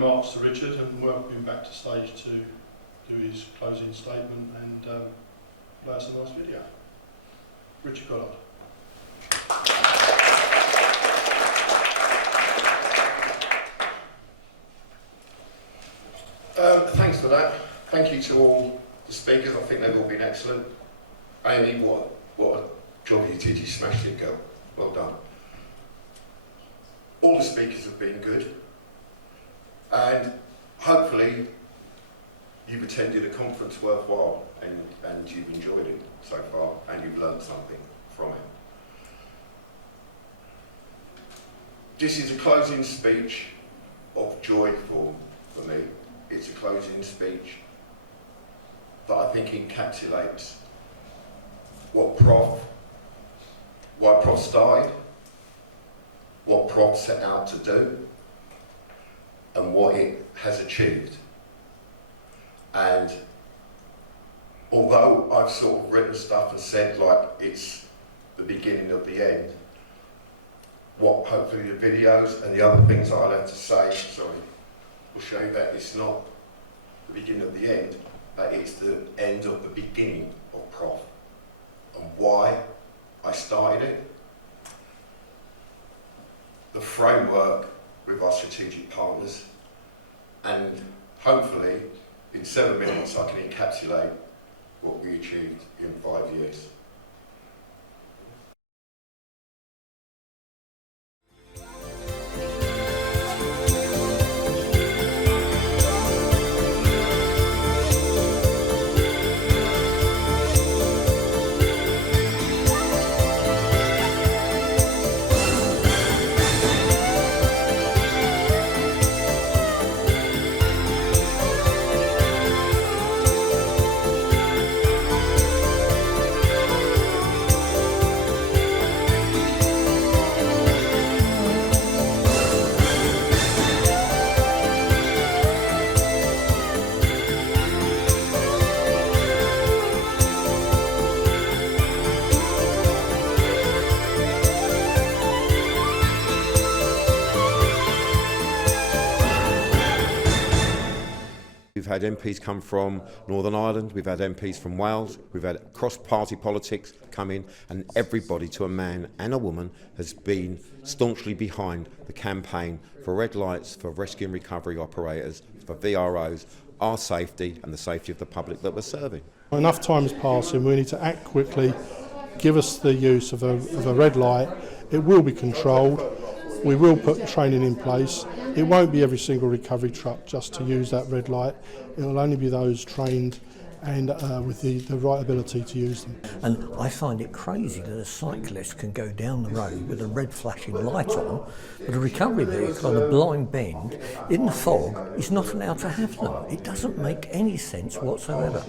remarks to Richard and welcome him back to stage to do his closing statement and play us a nice video. Richard Goddard. Thanks for that. Thank you to all the speakers. I think they've all been excellent. Amy, what a job you did. You smashed it, girl. Well done. All the speakers have been good, and hopefully you've attended a conference worthwhile and you've enjoyed it so far and you've learned something from it. This is a closing speech of joy for me. It's a closing speech that I think encapsulates why PROF started, what PROF set out to do, and what it has achieved. And although I've sort of written stuff and said like it's the beginning of the end, what hopefully the videos and the other things that I'll have to say, will show you that it's not the beginning of the end, but it's the end of the beginning of PROF and why I started it. The framework with our strategic partners, and hopefully in 7 minutes I can encapsulate what we achieved in 5 years. We've had MPs come from Northern Ireland, we've had MPs from Wales, we've had cross-party politics come in, and everybody, to a man and a woman, has been staunchly behind the campaign for red lights, for rescue and recovery operators, for VROs, our safety and the safety of the public that we're serving. Enough time is passing, we need to act quickly, give us the use of a red light. It will be controlled, we will put training in place. It won't be every single recovery truck just to use that red light. It will only be those trained and with the right ability to use them. And I find it crazy that a cyclist can go down the road with a red flashing light on, but a recovery vehicle on a blind bend in the fog is not allowed to have them. It doesn't make any sense whatsoever.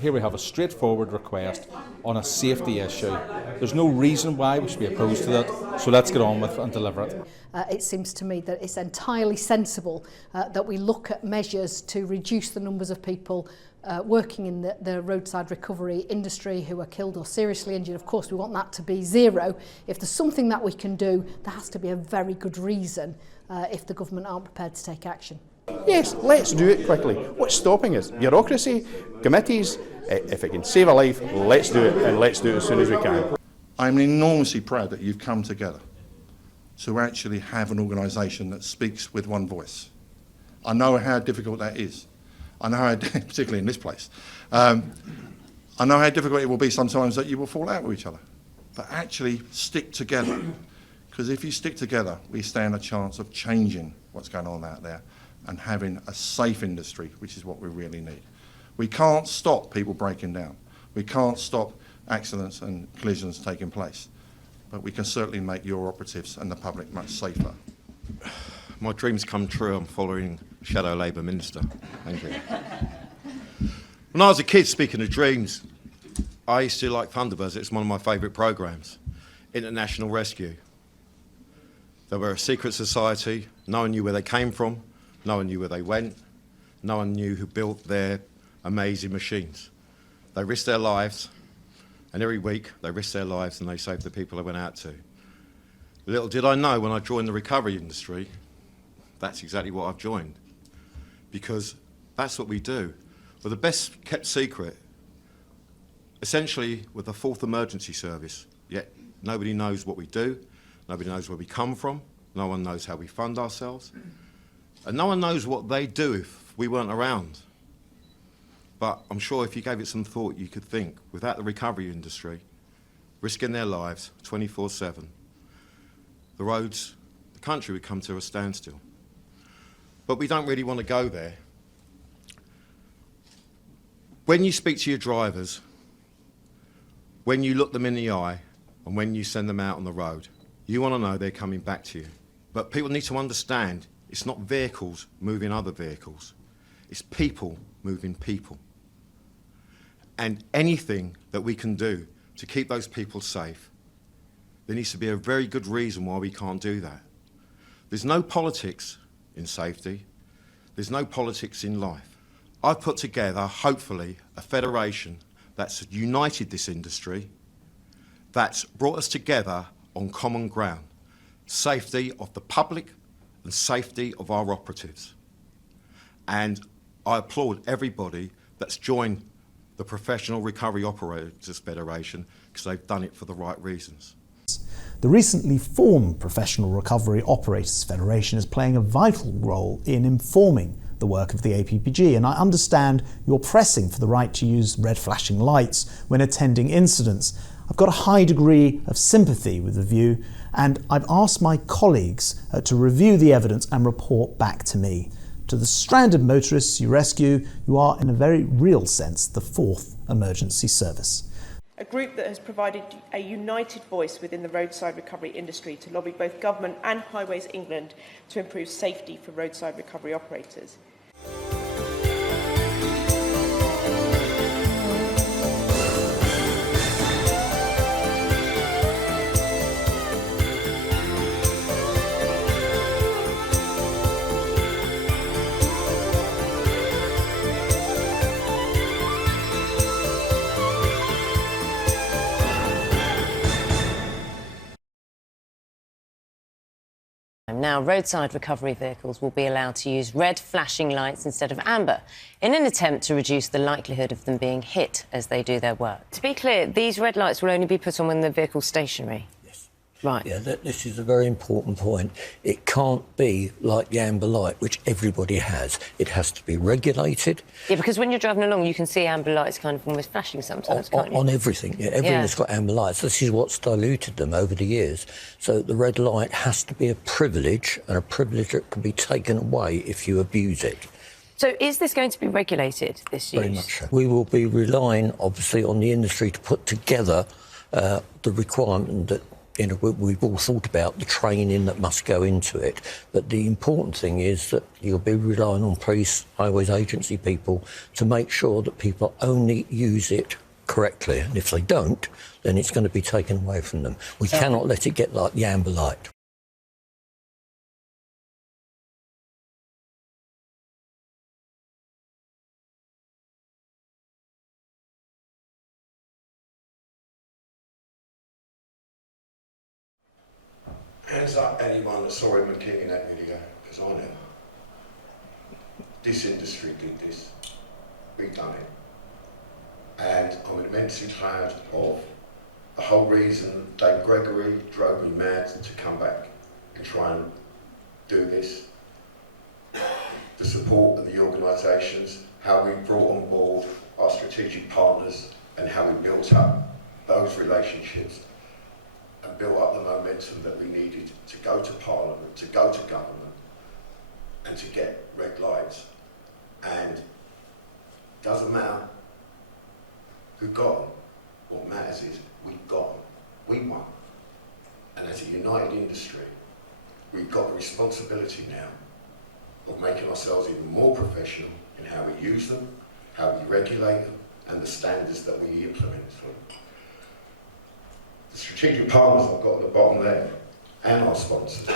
Here we have a straightforward request on a safety issue. There's no reason why we should be opposed to that, so let's get on with it and deliver it. It seems to me that it's entirely sensible that we look at measures to reduce the numbers of people working in the roadside recovery industry who are killed or seriously injured. Of course, we want that to be zero. If there's something that we can do, there has to be a very good reason if the government aren't prepared to take action. Yes, let's do it quickly. What's stopping us? Bureaucracy, committees. If it can save a life, let's do it, and let's do it as soon as we can. I'm enormously proud that you've come together to actually have an organisation that speaks with one voice. I know how difficult that is. I know how, particularly in this place, I know how difficult it will be sometimes that you will fall out with each other. But actually stick together, because if you stick together, we stand a chance of changing what's going on out there and having a safe industry, which is what we really need. We can't stop people breaking down. We can't stop accidents and collisions taking place. But we can certainly make your operatives and the public much safer. My dreams come true. I'm following Shadow Labour Minister. Thank you. When I was a kid, speaking of dreams, I used to like Thunderbirds. It's one of my favourite programmes. International Rescue. They were a secret society. No one knew where they came from. No one knew where they went. No one knew who built their amazing machines. They risked their lives, and every week they risked their lives and they saved the people they went out to. Little did I know when I joined the recovery industry, that's exactly what I've joined. because that's what we do. We're the best kept secret, essentially with the 4th emergency service, yet nobody knows what we do, nobody knows where we come from, no one knows how we fund ourselves, and no one knows what they'd do if we weren't around. But I'm sure if you gave it some thought, you could think, without the recovery industry, risking their lives 24/7, the roads, the country would come to a standstill. But we don't really want to go there. When you speak to your drivers, when you look them in the eye, and when you send them out on the road, you want to know they're coming back to you. But people need to understand it's not vehicles moving other vehicles. It's people moving people. And anything that we can do to keep those people safe, there needs to be a very good reason why we can't do that. There's no politics in safety. There's no politics in life. I've put together, hopefully, a federation that's united this industry, that's brought us together on common ground. Safety of the public and safety of our operatives. And I applaud everybody that's joined the Professional Recovery Operators Federation because they've done it for the right reasons. The recently formed Professional Recovery Operators Federation is playing a vital role in informing the work of the APPG, and I understand you're pressing for the right to use red flashing lights when attending incidents. I've got a high degree of sympathy with the view, and I've asked my colleagues to review the evidence and report back to me. To the stranded motorists you rescue, you are in a very real sense the 4th emergency service. A group that has provided a united voice within the roadside recovery industry to lobby both government and Highways England to improve safety for roadside recovery operators. Now, roadside recovery vehicles will be allowed to use red flashing lights instead of amber in an attempt to reduce the likelihood of them being hit as they do their work. To be clear, these red lights will only be put on when the vehicle's stationary? Yes. Right. Yeah, this is a very important point. It can't be like the amber light, which everybody has. It has to be regulated. Yeah, because when you're driving along, you can see amber lights kind of almost flashing sometimes, can't you? On everything. Yeah, everything has got amber lights. This is what's diluted them over the years. So the red light has to be a privilege, and a privilege that can be taken away if you abuse it. So is this going to be regulated, this use? Very much so. We will be relying, obviously, on the industry to put together the requirement that, you know, we've all thought about the training that must go into it, but the important thing is that you'll be relying on police, highways agency people to make sure that people only use it correctly, and if they don't, then it's going to be taken away from them. We cannot let it get like the amber light. Hands up anyone that saw him and King in that video, because I never. This industry did this. We've done it. And I'm immensely proud of the whole reason Dave Gregory drove me mad to come back and try and do this. The support of the organisations, how we brought on board our strategic partners and how we built up those relationships and built up the momentum that we needed to go to Parliament, to go to government and to get red lights. And it doesn't matter who got them. What matters is we got them. We won. And as a united industry, we've got the responsibility now of making ourselves even more professional in how we use them, how we regulate them, and the standards that we implement them. The strategic partners I've got at the bottom there, and our sponsors,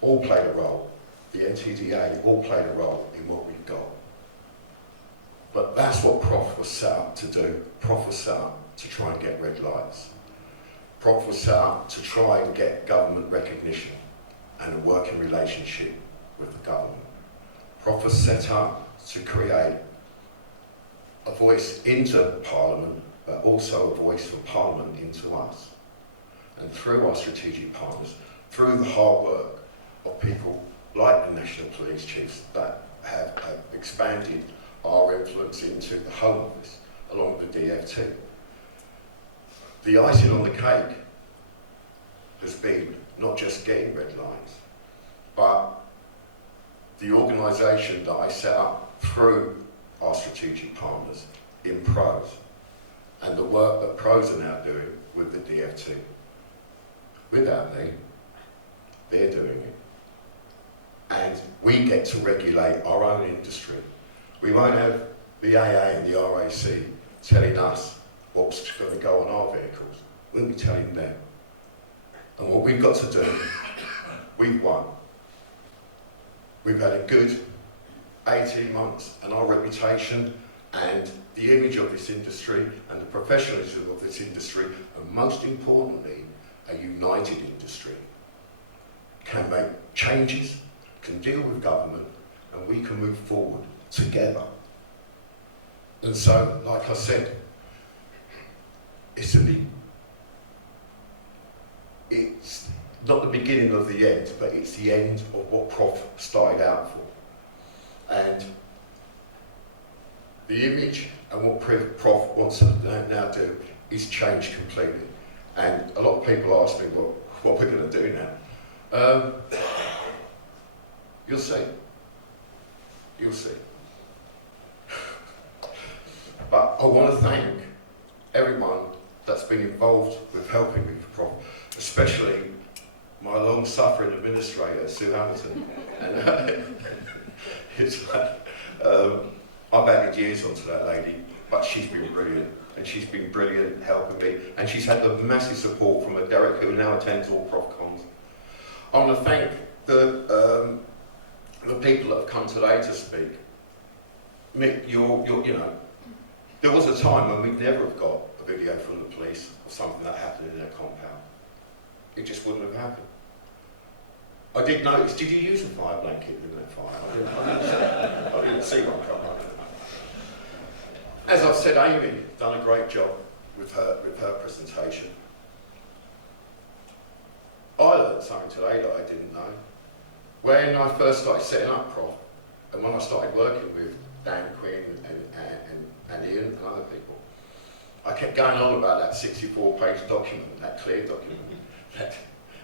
all played a role. The NTDA all played a role in what we've got. But that's what PROF was set up to do. PROF was set up to try and get red lights. PROF was set up to try and get government recognition and a working relationship with the government. PROF was set up to create a voice into Parliament, but also a voice from Parliament into us. And through our strategic partners, through the hard work of people like the National Police Chiefs that have expanded our influence into the Home Office, along with the DFT. The icing on the cake has been not just getting red lines, but the organisation that I set up through our strategic partners in PROS, and the work that PROS are now doing with the DFT. Without me, they're doing it. And we get to regulate our own industry. We won't have the AA and the RAC telling us what's going to go on our vehicles. We'll be telling them. And what we've got to do, we've won. We've had a good 18 months, and our reputation and the image of this industry and the professionalism of this industry, and most importantly, a united industry, can make changes, can deal with government, and we can move forward together. And so, like I said, it's not the beginning of the end, but it's the end of what PROF started out for. And the image and what PROF wants to now do is change completely. And a lot of people ask me, well, what we're going to do now. You'll see. You'll see. But I want to thank everyone that's been involved with helping me for PROF, especially my long-suffering administrator, Sue Hamilton. And it's like, I've added years onto that lady, but she's been brilliant. And she's been brilliant helping me. And she's had the massive support from a Derek, who now attends all PROFCons. I want to thank the people that have come today to speak. Mick, you know, there was a time when we'd never have got a video from the police of something that happened in their compound. It just wouldn't have happened. I did notice, did you use a fire blanket in that fire? I didn't see one come up. As I've said, Amy done a great job with her presentation. I learned something today that I didn't know. When I first started setting up PROF, and when I started working with Dan Quinn and Ian and other people, I kept going on about that 64-page document, that clear document.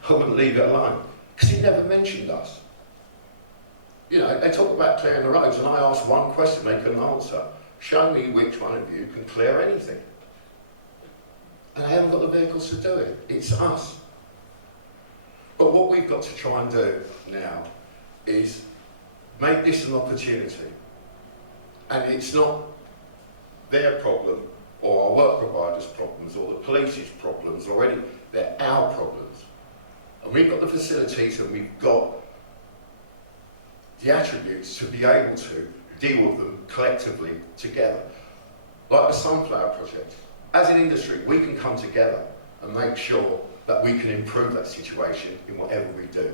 I wouldn't leave it alone, because he never mentioned us. You know, they talk about clearing the roads, and I asked one question they couldn't answer. Show me which one of you can clear anything. And they haven't got the vehicles to do it. It's us. But what we've got to try and do now is make this an opportunity. And it's not their problem, or our work providers' problems, or the police's problems, or any, they're our problems. And we've got the facilities, and we've got the attributes to be able to deal with them collectively together. Like the Sunflower Project. As an industry, we can come together and make sure that we can improve that situation in whatever we do.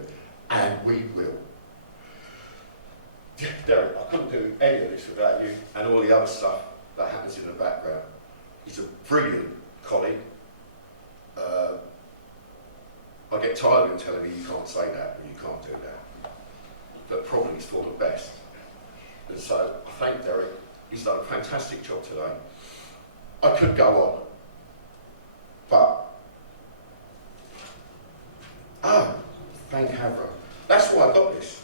And we will. Derek, I couldn't do any of this without you and all the other stuff that happens in the background. He's a brilliant colleague. I get tired of him telling me you can't say that and you can't do that. But probably it's for the best. And so I thank Derek. He's done a fantastic job today. I could go on, but thank Havro. That's why I got this.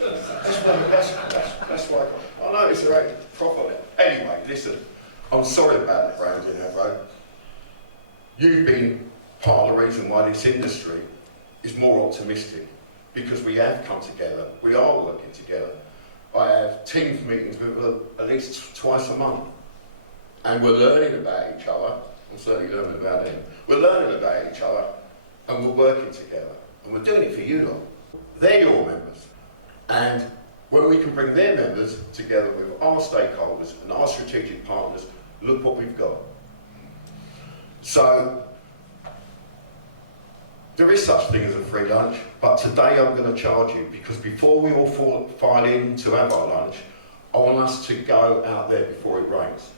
That's why. I know it's already PROF on it. Anyway, listen. I'm sorry about the branding, Havro. You've been part of the reason why this industry is more optimistic, because we have come together. We are working together. I have Teams meetings with at least twice a month, and we're learning about each other. I'm certainly learning about them. We're learning about each other, and we're working together, and we're doing it for you lot. They're your members, and when we can bring their members together with our stakeholders and our strategic partners, look what we've got. So, there is such thing as a free lunch, but today I'm going to charge you, because before we all file in to have our lunch, I want us to go out there before it rains.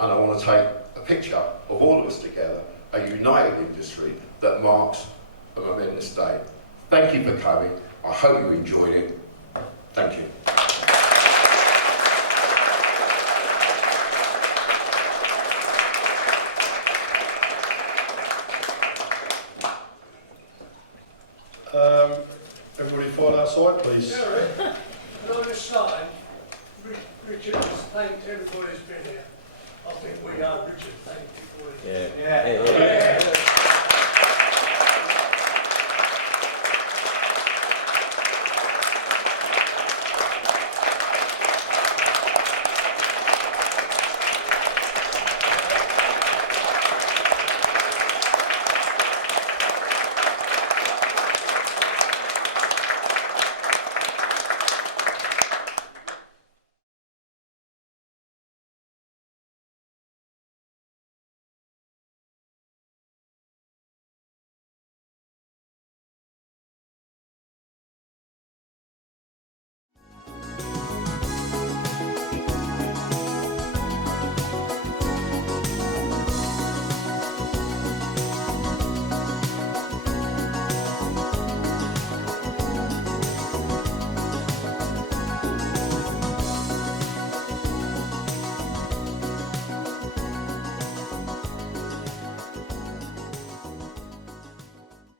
And I want to take a picture of all of us together, a united industry that marks a momentous day. Thank you for coming. I hope you enjoyed it. Thank you. Everybody file outside, please. Can I just say, Richard has thanked everybody who's been here. I think we are Richard thanked before. Yeah.